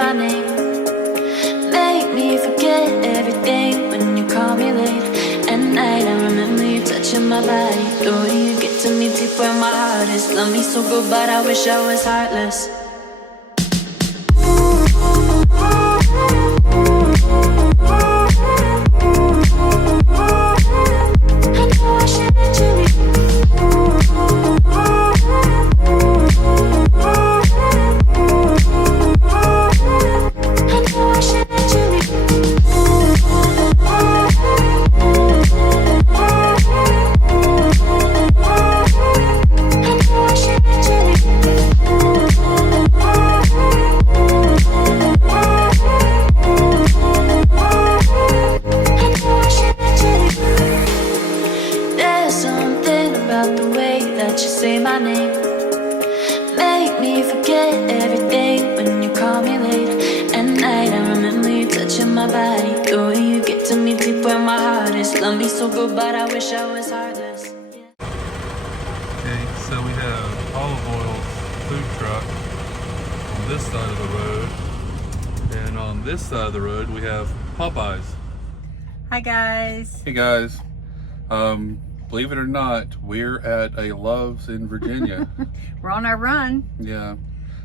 my name. Make me forget everything when you call me late at night. I remember you touching my body, the way you get to me deep where my heart is. Love me so good, but I wish I was heartless. Say my name, make me forget everything when you call me late at night. I remember you touching my body, the way you get to me deep where my heart is. Love me so good, but I wish I was heartless. Okay, so we have Olive Oil's food truck on this side of the road, and on this side of the road we have Popeyes. Hi guys. Hey guys. Believe it or not, we're at a Love's in Virginia. We're on our run. Yeah.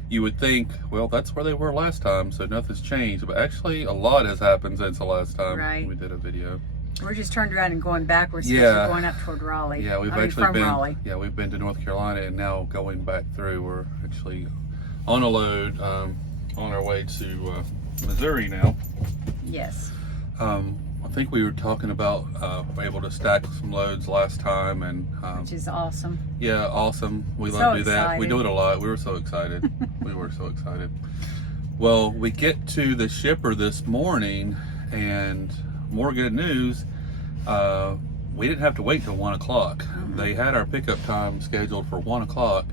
You would think, well, that's where they were last time, so nothing's changed. But actually, a lot has happened since the last time we did a video. We're just turned around and going backwards because we're going up toward Raleigh. Yeah, we've from Raleigh. Yeah, we've been to North Carolina and now going back through. We're actually on a load on our way to Missouri now. Yes. I think we were talking about able to stack some loads last time, and which is awesome. Yeah, awesome. We so love to do that. Excited. We do it a lot. We were so excited. We were so excited. Well, we get to the shipper this morning, and more good news. We didn't have to wait till 1 o'clock. They had our pickup time scheduled for 1 o'clock,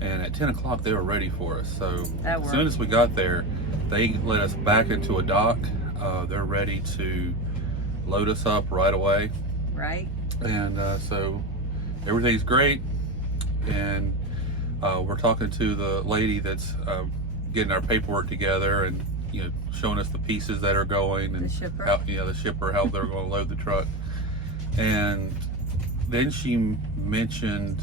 and at 10 o'clock they were ready for us. So as soon as we got there, they let us back into a dock. They're ready to load us up right away. Right. And so everything's great. And we're talking to the lady that's getting our paperwork together and showing us the pieces that are going, and the shipper. The shipper, how they're going to load the truck. And then she mentioned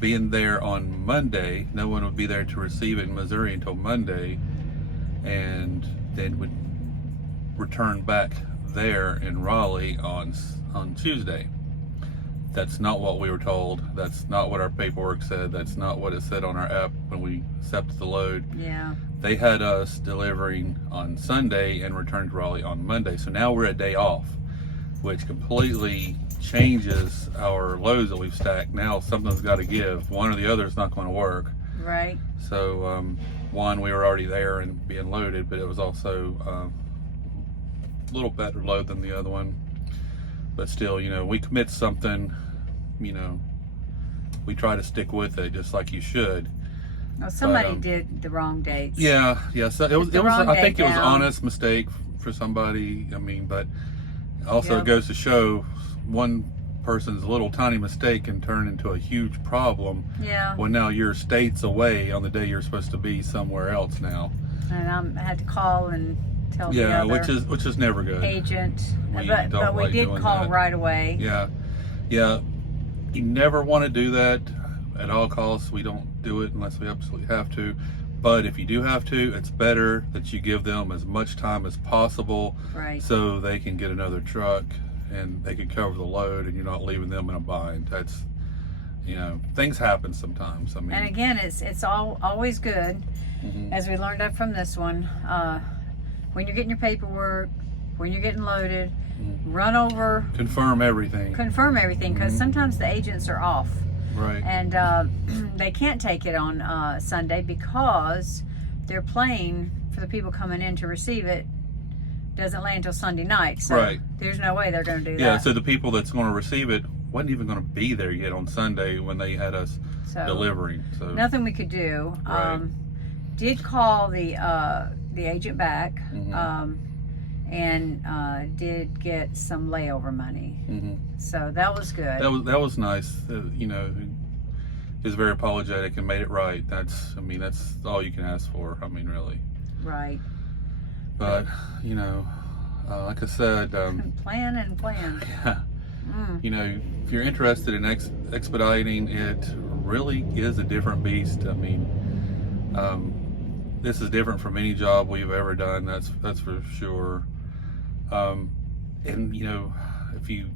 being there on Monday. No one would be there to receive it in Missouri until Monday, and then would return back there in Raleigh on Tuesday. That's not what we were told. That's not what our paperwork said. That's not what it said on our app when we accepted the load. Yeah. They had us delivering on Sunday and returned to Raleigh on Monday. So now we're a day off, which completely changes our loads that we've stacked. Now something's got to give. One or the other is not going to work. Right. So one, we were already there and being loaded, but it was also a little better load than the other one. But still, we commit something, we try to stick with it just like you should. Well, somebody did the wrong dates. Yeah. So it was I think it was an honest mistake for somebody. But also it goes to show one person's little tiny mistake can turn into a huge problem. Yeah. When now you're states away on the day you're supposed to be somewhere else now. And I had to call and tell the other which is never good. Agent. But we like did call that. right away. Yeah. You never want to do that at all costs. We don't do it unless we absolutely have to. But if you do have to, it's better that you give them as much time as possible, right, so they can get another truck and they can cover the load, and you're not leaving them in a bind. That's, things happen sometimes. And again, it's always good, as we learned up from this one. When you're getting your paperwork, when you're getting loaded, run over, confirm everything, because sometimes the agents are off. Right. And they can't take it on Sunday because their plane for the people coming in to receive it doesn't land until Sunday night. So there's no way they're going to do that. Yeah, so the people that's going to receive it wasn't even going to be there yet on Sunday when they had us delivering. So nothing we could do. Right. Did call the agent back. And did get some layover money. So that was good. That was nice. is very apologetic and made it right. That's all you can ask for. I mean, really. Right. But like I said, plan and plan. Yeah. If you're interested in expediting, it really is a different beast. I mean, this is different from any job we've ever done. That's for sure. And if you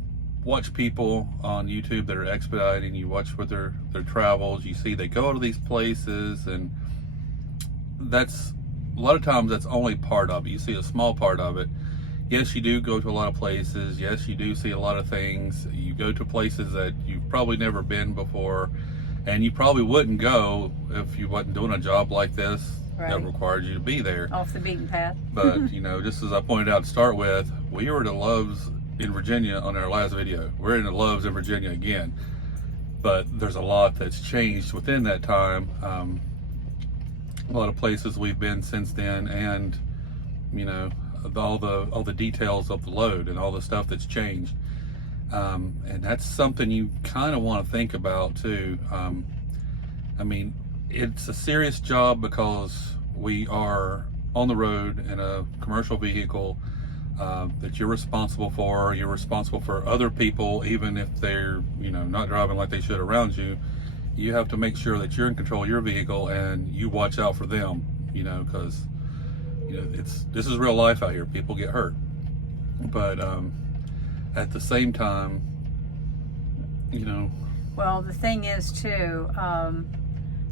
watch people on YouTube that are expediting, you watch what their travels, you see they go to these places, and that's a lot of times that's only part of it. You see a small part of it. Yes, you do go to a lot of places. Yes, you do see a lot of things. You go to places that you've probably never been before, and you probably wouldn't go if you wasn't doing a job like this that required you to be there. Off the beaten path. But, just as I pointed out to start with, we were to Loves in Virginia on our last video. We're in the Loves in Virginia again. But there's a lot that's changed within that time. A lot of places we've been since then, and, all the details of the load and all the stuff that's changed. And that's something you kind of want to think about too. It's a serious job because we are on the road in a commercial vehicle that you're responsible for. You're responsible for other people, even if they're not driving like they should around you. You have to make sure that you're in control of your vehicle and you watch out for them, because this is real life out here. People get hurt, but at the same time, Well, the thing is too,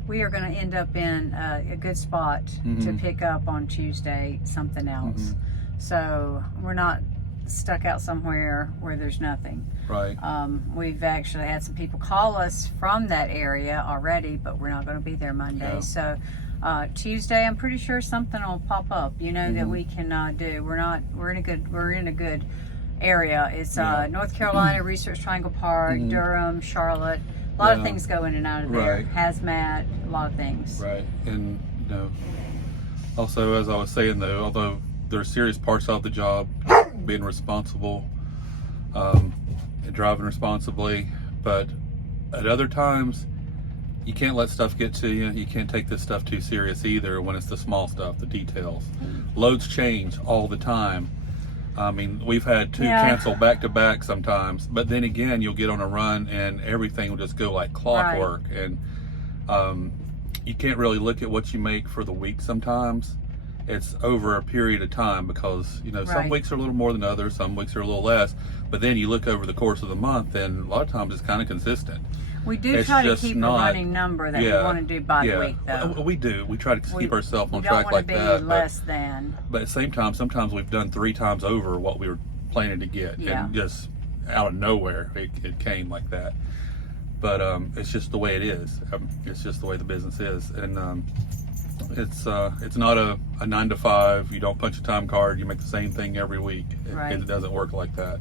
we are going to end up in a good spot to pick up on Tuesday something else. So we're not stuck out somewhere where there's nothing. Right. We've actually had some people call us from that area already, but we're not going to be there Monday. Yeah. So Tuesday, I'm pretty sure something will pop up, that we can do. We're in a good area. It's North Carolina, Research Triangle Park, Durham, Charlotte. A lot of things go in and out of there. Hazmat, a lot of things. Right. And also, as I was saying though, although there's serious parts of the job, being responsible and driving responsibly, but at other times you can't let stuff get to you. You can't take this stuff too serious either when it's the small stuff, the details. Loads change all the time. We've had two cancel back to back sometimes, but then again, you'll get on a run and everything will just go like clockwork. And you can't really look at what you make for the week sometimes. It's over a period of time because, some weeks are a little more than others, some weeks are a little less, but then you look over the course of the month and a lot of times it's kind of consistent. We do try to keep a running number that we want to do by the week, though. We do. We try to keep ourselves on track like that. We don't want to be less than. But at the same time, sometimes we've done 3 times over what we were planning to get. Yeah. And just out of nowhere, it came like that. But it's just the way it is. It's just the way the business is. And it's not a 9 to 5. You don't punch a time card. You make the same thing every week. It doesn't work like that.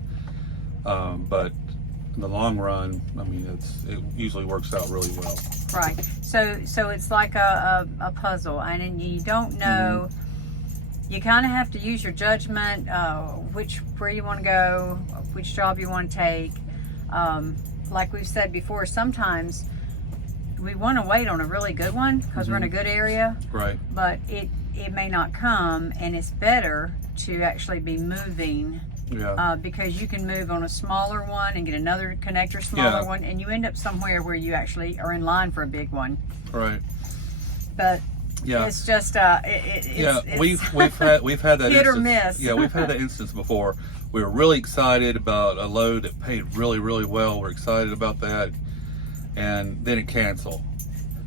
But in the long run, it usually works out really well. Right. So it's like a puzzle, and you don't know. You kind of have to use your judgment, where you want to go, which job you want to take. Like we've said before, sometimes we want to wait on a really good one because we're in a good area. Right. But it may not come, and it's better to actually be moving. Yeah. Because you can move on a smaller one and get another connector smaller one, and you end up somewhere where you actually are in line for a big one. Right. But it's just we've had that hit instance. or miss. Yeah, we've had that instance before. We were really excited about a load that paid really, really well. We're excited about that, and then it canceled.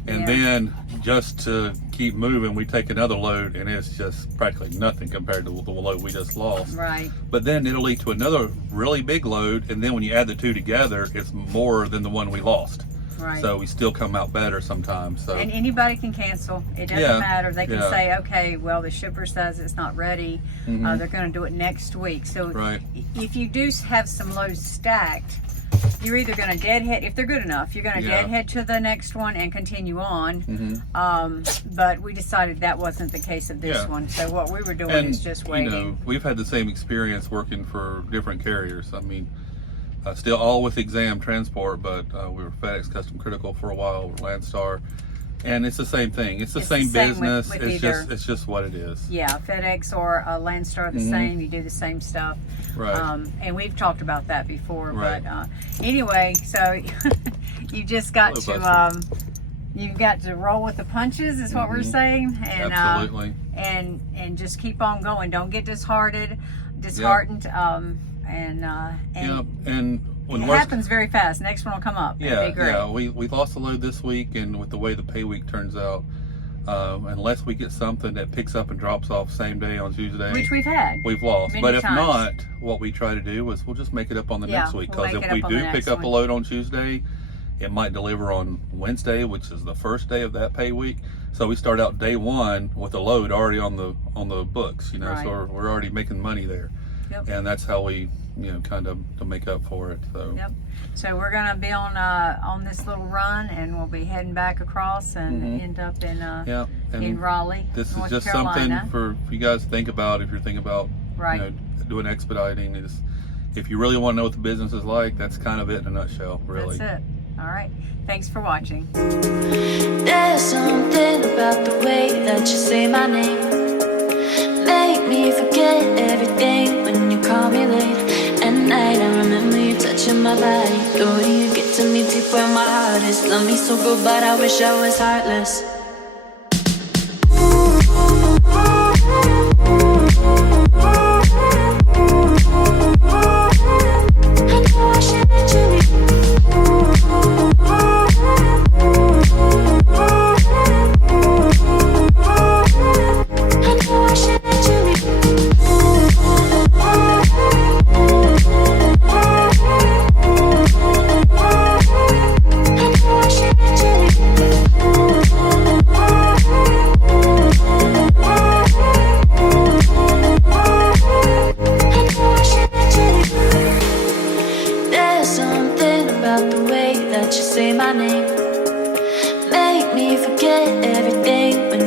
And then just to keep moving, we take another load, and it's just practically nothing compared to the load we just lost. Right. But then it'll lead to another really big load, and then when you add the two together, it's more than the one we lost. Right. So we still come out better sometimes. So. And anybody can cancel. It doesn't matter. They can say, okay, well, the shipper says it's not ready. They're going to do it next week. So if you do have some loads stacked, you're either going to deadhead, if they're good enough, you're going to deadhead to the next one and continue on. But we decided that wasn't the case of this one. So what we were doing is just waiting. We've had the same experience working for different carriers. Still all with Exam Transport, but we were FedEx Custom Critical for a while, Landstar. And it's the same thing. It's the same business. It's just what it is. Yeah, FedEx or Landstar the same. You do the same stuff. Right. And we've talked about that before. Right. But anyway, so you just got you've got to roll with the punches, is what we're saying. And, absolutely. And just keep on going. Don't get disheartened. And when it happens very fast. Next one will come up. Yeah. We lost a load this week, and with the way the pay week turns out, unless we get something that picks up and drops off same day on Tuesday, which we've had, we've lost. Many but if times. Not, what we try to do is we'll just make it up on the next week. Because if we do pick up a load on Tuesday, it might deliver on Wednesday, which is the first day of that pay week. So we start out day one with a load already on the books, you know. Right. So we're already making money there. Yep. And that's how we, kind of to make up for it. So. Yep. So we're gonna be on this little run, and we'll be heading back across and end up in Raleigh. This North is just Carolina. something for you guys to think about if you're thinking about doing expediting. Is if you really want to know what the business is like, that's kind of it in a nutshell, really. That's it. All right. Thanks for watching. There's something about the way that you say my name. Make me forget everything when you call me late at night. I remember you touching my body, the way you get to me deep where my heart is. Love me so good, but I wish I was heartless. Say my name, make me forget everything when